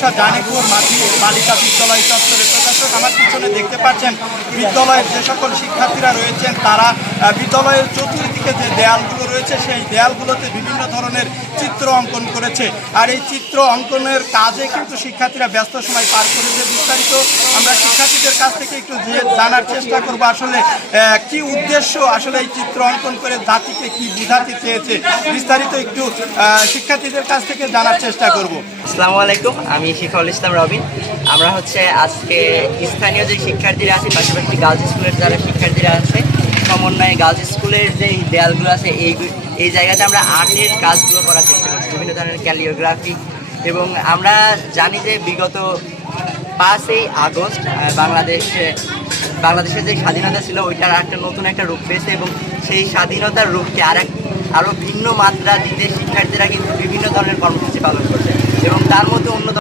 নকশা জানেপুর মাঝি বালিকা বিদ্যালয় চত্বরে। প্রকাশক আমার পিছনে দেখতে পাচ্ছেন বিদ্যালয়ের যে সকল শিক্ষার্থীরা রয়েছেন তারা বিদ্যালয়ের চতুর্দিকে যে দেয়ালগুলো রয়েছে সেই দেয়ালগুলোতে বিভিন্ন ধরনের চিত্র অঙ্কন করেছে। আর এই চিত্র অঙ্কনের কাজে কিন্তু শিক্ষার্থীরা ব্যস্ত সময় পার করেছে। বিস্তারিত আমরা শিক্ষার্থীদের কাছ থেকে একটু জানার চেষ্টা করবো আসলে কি উদ্দেশ্য, আসলে এই চিত্র অঙ্কন করে জাতিকে কি বোঝাতে চেয়েছে। বিস্তারিত একটু শিক্ষার্থীদের কাছ থেকে জানার চেষ্টা করব। আসসালামু আলাইকুম, আমি শিখাউল ইসলাম রবিন। আমরা আজকে স্থানীয় যে শিক্ষার্থীরা আছে, পাশাপাশি গার্লস স্কুলের যারা শিক্ষার্থীরা আছে, সমন্বয়ে গার্লস স্কুলের যে দেয়ালগুলো আছে এই জায়গাতে আমরা আর্টের কাজগুলো করার চেষ্টা করছি, বিভিন্ন ধরনের ক্যালিওগ্রাফি। এবং আমরা জানি যে বিগত 5ই আগস্ট বাংলাদেশের যে স্বাধীনতা ছিল ওইটার নতুন একটা রূপ পেয়েছে, এবং সেই স্বাধীনতার রূপকে আরও ভিন্ন মাত্রা দিতে শিক্ষার্থীরা কিন্তু বিভিন্ন ধরনের কর্মসূচি পালন করছে, এবং তার মধ্যে অন্যতম